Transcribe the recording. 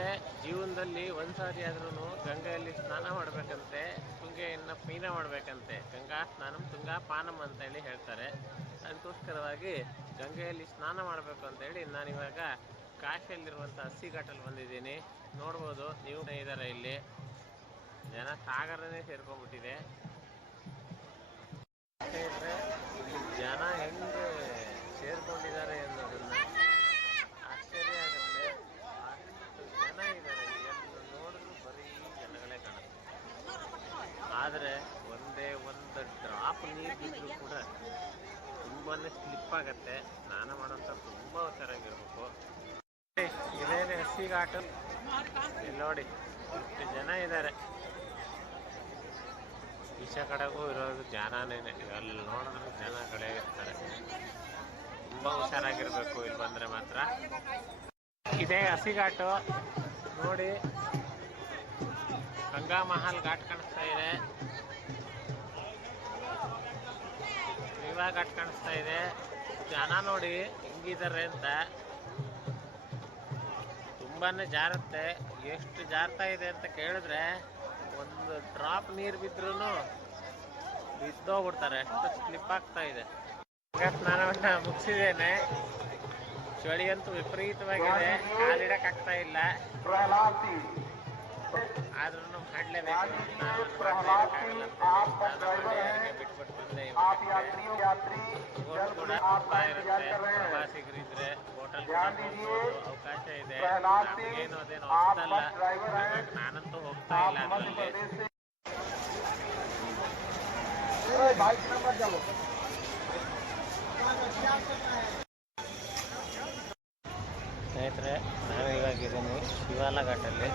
ಸ್ನೇಹಿತರೆ, ಜೀವನದಲ್ಲಿ ಒಂದ್ಸಾರಿ ಆದ್ರೂ ಗಂಗೆಯಲ್ಲಿ ಸ್ನಾನ ಮಾಡ್ಬೇಕಂತೆ, ತುಂಗೆಯನ್ನು ಪೀನ ಮಾಡ್ಬೇಕಂತೆ. ಗಂಗಾ ಸ್ನಾನಂ ತುಂಗಾ ಪಾನಂ ಅಂತೇಳಿ ಹೇಳ್ತಾರೆ. ಅದಕ್ಕೋಸ್ಕರವಾಗಿ ಗಂಗೆಯಲ್ಲಿ ಸ್ನಾನ ಮಾಡಬೇಕು ಅಂತೇಳಿ ನಾನಿವಾಗ ಕಾಶಿಯಲ್ಲಿರುವಂಥ ಹಸಿ ಘಾಟಲ್ಲಿ ಬಂದಿದ್ದೀನಿ. ನೋಡ್ಬೋದು, ನೀವು ಇದ್ದಾರೆ ಇಲ್ಲಿ ಜನ ಸಾಗರನೇ ಸೇರ್ಕೊಂಡ್ಬಿಟ್ಟಿದೆ. ಸ್ನೇಹಿತರೆ, ಇಲ್ಲಿ ಜನ ಹೆಂಗೆ ಸೇರ್ಕೊಂಡಿದ್ದಾರೆ ಅನ್ನೋದನ್ನ ಆಶ್ಚರ್ಯ ಆಗುತ್ತೆ. ಅಷ್ಟು ಜನ ಇದ್ದಾರೆ, ಎಲ್ಲ ನೋಡಿದ್ರು ಬರೀ ಜನಗಳೇ ಕಾಣುತ್ತೆ. ಆದರೆ ಒಂದೇ ಒಂದು ಡ್ರಾಪ್ ನೀರು ಬಿದ್ದರೂ ಕೂಡ ತುಂಬಾ ಸ್ಲಿಪ್ ಆಗುತ್ತೆ. ಸ್ನಾನ ಮಾಡೋಂಥ ತುಂಬ ಹುಷಾರಾಗಿರ್ಬೇಕು. ಇದೇನೆ ಹಸಿ ಘಾಟ, ಇಲ್ಲಿ ನೋಡಿ ಇಷ್ಟು ಜನ ಇದ್ದಾರೆ. ಈಚ ಕಡೆಗೂ ಇರೋದು ಜನನೇ, ಅಲ್ಲಿ ನೋಡಿದ್ರೆ ಜನಗಳೇ ಇರ್ತಾರೆ. ತುಂಬ ಹುಷಾರಾಗಿರ್ಬೇಕು ಇಲ್ಲಿ ಬಂದರೆ ಮಾತ್ರ. ಇದೇ ಹಸಿ ಘಾಟು ನೋಡಿ, ಗಂಗಾ ಮಹಲ್ ಘಾಟ್ ಕಾಣಿಸ್ತಾ ಇದೆ, ವಿವಾ ಘಾಟ್ ಕಾಣಿಸ್ತಾ ಇದೆ. ಜನ ನೋಡಿ ಹೆಂಗಿದ್ದಾರೆ ಅಂತ. ತುಂಬಾನೇ ಜಾರುತ್ತೆ. ಎಷ್ಟು ಜಾರ್ತಾ ಇದೆ ಅಂತ ಕೇಳಿದ್ರೆ ಒಂದು ಡ್ರಾಪ್ ನೀರು ಬಿದ್ರೂ ಬಿದ್ದೋಗ್ಬಿಡ್ತಾರೆ, ಅಷ್ಟು ಸ್ಲಿಪ್ ಆಗ್ತಾ ಇದೆ. ಸ್ನಾನವನ್ನ ಮುಗಿಸಿದ್ದೇನೆ. ಚಳಿ ಅಂತೂ ವಿಪರೀತವಾಗಿದೆ, ಕಾಲಿಡಕ್ಕಾಗ್ತಾ ಇಲ್ಲ. ಆದ್ರೂ ಮಾಡಲೇಬೇಕು. ಬಿಟ್ಬಿಟ್ಟು ಬಂದೆ. ಬೋಟ್ ಕೂಡ ಹೋಗ್ತಾ ಇರುತ್ತೆ, ಪ್ರವಾಸಿಗರಿದ್ರೆ ಬೋಟಲ್ ಕೂಡ ಹೋಗ್ಬೋದು, ಅವಕಾಶ ಇದೆ. ನಮಗೇನು ಅದೇನು ಹೊಸದಲ್ಲ, ನಾನಂತೂ ಹೋಗ್ತಾ ಇಲ್ಲ ಅದರಲ್ಲಿ. ಸ್ನೇಹಿತರೆ, ನಾನು ಇವಾಗಿದ್ದೀನಿ ಶಿವಾಲ ಘಾಟಲ್ಲಿ.